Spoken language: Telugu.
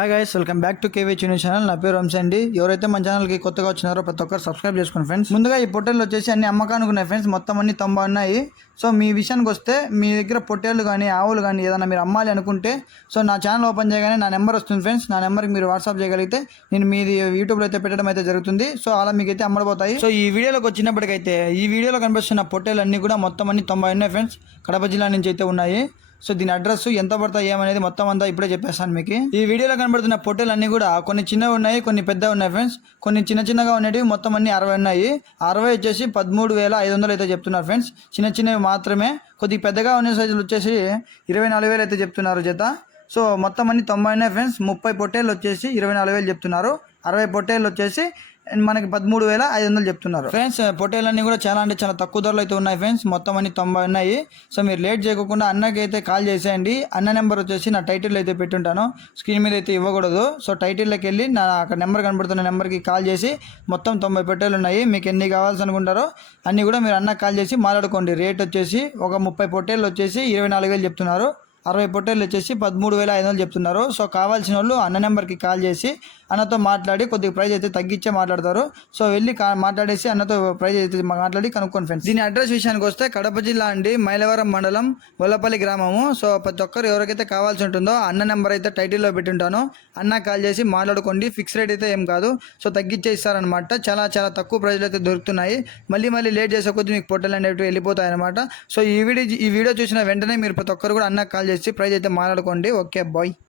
Hi guys welcome back to KV చిన్న ఛానల్ నా పేరు వంశీ అండి. ఎవరైతే మన ఛానల్కి కొత్తగా వచ్చినారో ప్రతి ఒక్కరు సబ్స్క్రైబ్ చేసుకోండి ఫ్రెండ్స్ ముందుగా ఈ పొట్టేళ్ళు వచ్చేసి అన్ని అమ్మకానికి ఉన్నాయి ఫ్రెండ్స్ మొత్తం అన్ని తొంభై ఉన్నాయి. సో మీ విషయానికి వస్తే మీ దగ్గర పొట్టేళ్ళు కానీ ఆవులు కానీ ఏదైనా మీరు అమ్మాలి అనుకుంటే సో నా ఛానల్ ఓపెన్ చేయగానే నా నెంబర్ వస్తుంది ఫ్రెండ్స్ నా నెంబర్కి మీరు వాట్సాప్ చేయగలిగితే నేను మీది యూట్యూబ్లో అయితే పెట్టడం అయితే జరుగుతుంది. సో అలా మీకు అయితే అమ్మడిపోతాయి. సో ఈ వీడియోలోకి వచ్చినప్పటికైతే ఈ వీడియోలో కనిపిస్తున్న పొట్టేలు అన్ని కూడా మొత్తం అన్ని తొంభై ఉన్నాయి ఫ్రెండ్స్ కడప జిల్లా నుంచి అయితే ఉన్నాయి. సో దీని అడ్రస్ ఎంత పడతాయి ఏమనేది మొత్తం అంతా ఇప్పుడే చెప్పేస్తాను మీకు. ఈ వీడియోలో కనబడుతున్న పొట్టేలు అన్ని కూడా కొన్ని చిన్నవి ఉన్నాయి కొన్ని పెద్ద ఉన్నాయి ఫ్రెండ్స్ కొన్ని చిన్న చిన్నగా ఉన్నవి మొత్తం అన్ని అరవై ఉన్నాయి. అరవై వచ్చేసి పదమూడు వేల ఐదు వందలు అయితే చెప్తున్నారు ఫ్రెండ్స్ చిన్న చిన్నవి మాత్రమే. కొద్దిగా పెద్దగా ఉన్న సైజులు వచ్చేసి ఇరవై నాలుగు వేలు అయితే చెప్తున్నారు జత. సో మొత్తం అన్ని తొంభై ఉన్నాయి ఫ్రెండ్స్ ముప్పై పొట్టేలు వచ్చేసి ఇరవై నాలుగు వేలు చెప్తున్నారు. అరవై పొట్టేళ్ళు వచ్చేసి మనకి పదమూడు వేల ఐదు వందలు చెప్తున్నారు. ఫ్రెండ్స్ పొట్టేలన్నీ కూడా చాలా అంటే చాలా తక్కువ ధరలు అయితే ఉన్నాయి ఫ్రెండ్స్ మొత్తం అన్ని తొంభై ఉన్నాయి. సో మీరు లేట్ చేయకుండా అన్నకి అయితే కాల్ చేసేయండి. అన్న నెంబర్ వచ్చేసి నా టైటిల్ అయితే పెట్టుంటాను. స్క్రీన్ మీద అయితే ఇవ్వకూడదు. సో టైటిల్లోకి వెళ్ళి నా అక్కడ నెంబర్ కనబడుతున్న నెంబర్కి కాల్ చేసి మొత్తం తొంభై పొట్టేలు ఉన్నాయి. మీకు ఎన్ని కావాల్సి అనుకుంటారో అన్నీ కూడా మీరు అన్నకి కాల్ చేసి మాట్లాడుకోండి. రేట్ వచ్చేసి ఒక ముప్పై పొట్టేళ్ళు వచ్చేసి ఇరవై నాలుగు వేలు చెప్తున్నారు. అరవై పొట్టేళ్ళు వచ్చేసి పదమూడు వేల ఐదు వందలు చెప్తున్నారు. సో కావాల్సిన వాళ్ళు అన్న నెంబర్కి కాల్ చేసి అన్నతో మాట్లాడి కొద్దిగా ప్రైజ్ అయితే తగ్గించే మాట్లాడతారు. సో వెళ్ళి మాట్లాడేసి అన్నతో ప్రైజ్ అయితే మాట్లాడి కనుక్కోండి ఫ్రెండ్స్. దీని అడ్రస్ విషయానికి వస్తే కడప జిల్లా అండి మైలవరం మండలం గొల్లపల్లి గ్రామము. సో ప్రతి ఒక్కరు ఎవరికైతే కావాల్సి ఉంటుందో అన్న నెంబర్ అయితే టైటిల్లో పెట్టుంటాను. అన్న కాల్ చేసి మాట్లాడుకోండి ఫిక్స్ రేట్ అయితే ఏం కాదు. సో తగ్గించే ఇస్తారనమాట చాలా చాలా తక్కువ ప్రైజ్లు అయితే దొరుకుతున్నాయి. మళ్ళీ మళ్ళీ లేట్ చేసే కొద్ది మీకు పొట్టలు అనేవి వెళ్ళిపోతాయి అనమాట సో ఈ వీడియో ఈ వీడియో చూసిన వెంటనే మీరు ప్రతి ఒక్కరు కూడా అన్న కాల్ చేసి ప్రైజ్ అయితే మాట్లాడుకోండి. Okay bye.